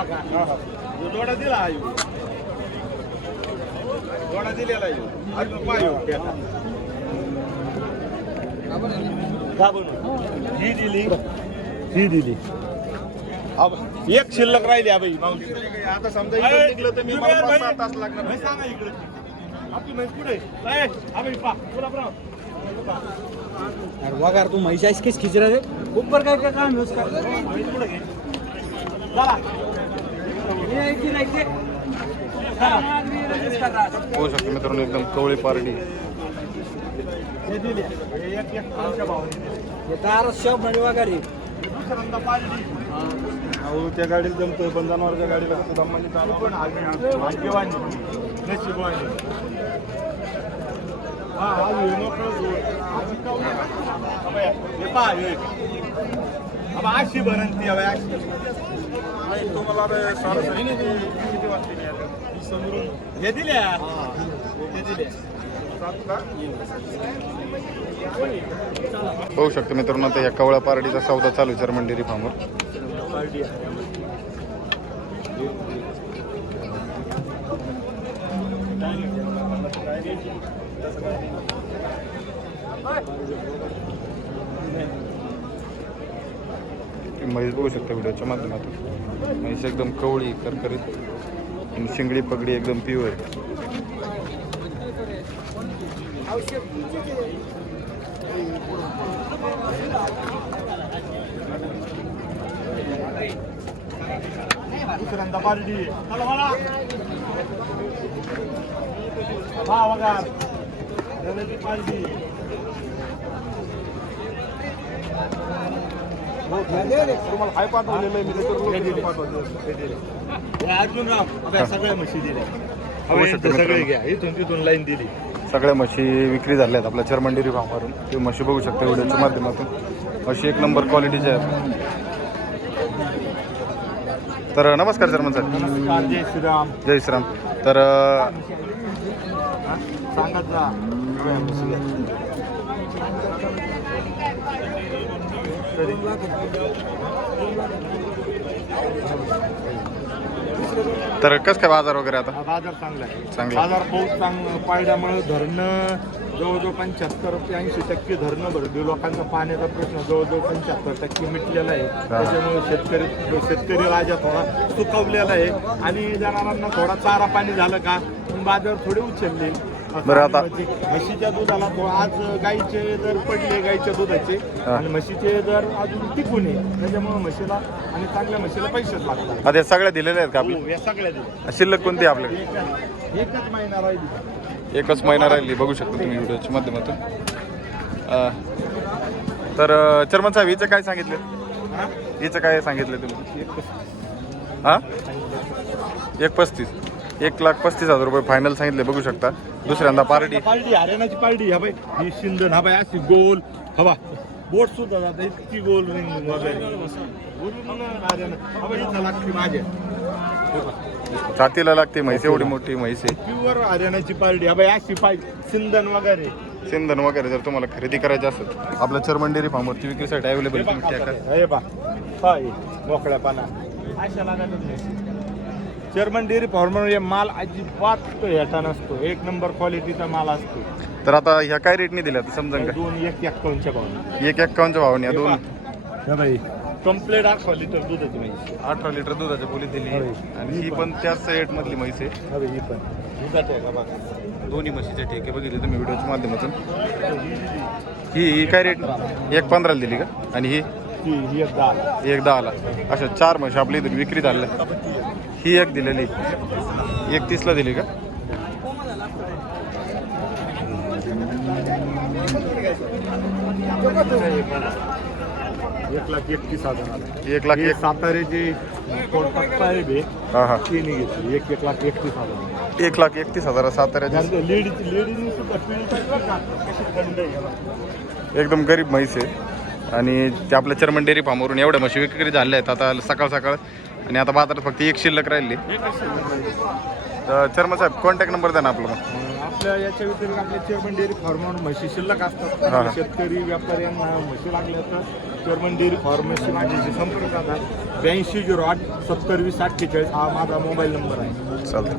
जोडा दिला आयु जोडा दिलेला आयु अजून पायू ही दिली. ही दिली. अब एक शिल्लक राहिली आता समजा इकडे निघलं तर मी मला पाच सहा तास लागणार सांगा इकडे. आपली म्हैस कुठे आहे? ए, अबाई पा. पुरा पुरा अरे वगार तू म्हैस आहेस खिचरा रे ऊपर काय काय काम यूज कर म्हैस कुठे घे चला. होऊ शकतो मित्रांनो एकदम कवळी हे हे पाहिली अहो त्या गाडीत जमतोय पण जनावरच्या गाडीला कसं दमाने चालू पण भाग्यवानी नशिबवानी हा हा हे आजी? अबे, हे. नाही, तुम्हाला अबे, सरासरी किती वाजते? ही समोरून हे दिल्या हे दिल्या? होऊ शकतो मित्रांनो आता या कवळ्या पार्टीचा सौदा चालू आहे चर्मन डेअरी फार्मवर म्हैस बघू शकता व्हिडिओच्या माध्यमातून. म्हैस एकदम कवळी करकरीत आणि शिंगडी पगडी एकदम प्युअर दुसऱ्यांदा पार्टी चला मला हा बघा रव्याची पार्टी तुम्हाला हाय पाठवलेलं आहे मी त्याच्यावर पाठवलं अर्जुनराव सगळ्या म्हशी दिल्या. होऊ शकतं सगळे मित्रांनो. घ्या. इथून तिथून लाईन दिली. सगळ्या म्हशी विक्री झाल्या आहेत आपल्या चर्मन डेअरी फार्मवरून ते म्हशी बघू शकता व्हिडिओच्या माध्यमातून. म्हशी एक नंबर क्वालिटीच्या आहेत. तर नमस्कार चर्मन सर नमस्कार जय श्रीराम. जय श्रीराम. तर सांगत जा. घ्या. तरी. कसं काय बाजार वगैरे आता बाजार चांगला आहे चांगला. बाजार बहुत चांगलं पाळल्यामुळे धरणं जवळजवळ पंच्याहत्तर ते ऐंशी टक्के धरणं भरली लोकांचा पाण्याचा प्रश्न जवळजवळ पंच्याहत्तर टक्के मिटलेला आहे त्याच्यामुळे शेतकरी शेतकरी राजा थोडा सुकवलेला आहे आणि जनावरांना थोडा चारा पाणी झालं का बाजार थोडे उचलले बरं आता- म्हशी- म्हशीच्या दुधाला तो आज गाईचे दर पडले गाईच्या दुधाचे हा. आणि म्हशीचे दर अजून टिकून आहे त्याच्यामुळे म्हशीला आणि चांगल्या म्हशीला पैसेच लागतात. आता या सगळ्या दिलेल्या आहेत का आपल्या? हो, या सगळ्या दिल्या. शिल्लक कोणती आहे आपल्याकडे? एकच एकच महिना राहिली. एकच महिना राहिली बघू शकता तुम्ही व्हिडिओच्या माध्यमातून. अ, तर अ, चर्मन साहेब हिचं काय सांगितलं? हा? हिचं काय सांगितलं तुम्ही? एकच. हां? एक पस्तीस. एक लाख पस्तीस हजार रुपये फायनल सांगितले बघू शकता. दुसऱ्यांदा पार्टी पार्टी हरियाणाची पार्टी हा बाई. ही शिंदन हा बाई अशी गोल. हवा बोट सुद्धा जाता इतकी गोल रिंग वगैरे. इथं लागते माझ्या. छातीला लागते म्हैस एवढी मोठी म्हैस आहे. प्युअर हरियाणाची पार्टी हा बाई अशी पाहिजे सिंदन वगैरे. सिंधन वगैरे जर तुम्हाला खरेदी करायची असेल आपल्या चर्मन डेअरी फार्मवरती विक्रीसाठी अवेलेबल मोकळ्या पाना अशा लागतच नाही जर्मन डेअरी फॉर्मर माल अजिबात हेटा नसतो. एक नंबर क्वालिटीचा माल असतो. तर आता ह्या काय रेटने दिल्या? आता समजा का दोन एक एक्कावन्नच्या भावाने. एक एक्कावन्नच्या भावाने. या दोन हे बाई कम्प्लेट अठरा लिटर दुधाची म्हैस. अठरा लिटर दुधाची पोली दिली. होय. आणि ही पण त्याच रेट मधली म्हैस आहे. हा ही पण. दुधाची आहे का बघा दोन्ही म्हशीचे ठेके बघितले तुम्ही व्हिडिओच्या माध्यमातून. ही ही काय रेट एक पंधराला दिली का? आणि ही? ही ही एक दहा. एक दहाला. अशा चार म्हशी आपल्या इथून विक्री झाल्या ही एक दिलेली. एक तीसला दिली का? एक लाख एकतीस हजार एक लाख एक सातारे जे साहेब आहे हा हा. तिने घेतली. एक एक लाख एकतीस हजार एक लाख एकतीस हजार साताऱ्याची. आहे. बघा. एकदम गरीब म्हैस आहे. आणि ते आपल्या चर्मन डेअरी फार्मवरून एवढ्या म्हशी विक्री झाल्या आहेत. आता सकाळ सकाळ आणि आता बाजारात फक्त एक शिल्लक राहिली? तर चर्मन साहेब कॉन्टॅक्ट नंबर द्या ना आपला आपल्या याच्या व्यतिरिक्त आपल्या चेअरमन डेअरी फार्मवर म्हशी शिल्लक असतात. शेतकरी व्यापाऱ्यांना म्हशी लागल्या तर चेअरमन डेअरी फार्मशी माझ्याशी संपर्क साधा. ब्याऐंशी झिरो आठ सत्तर वीस अठ्ठेचाळीस हा माझा मोबाईल नंबर आहे. चालतं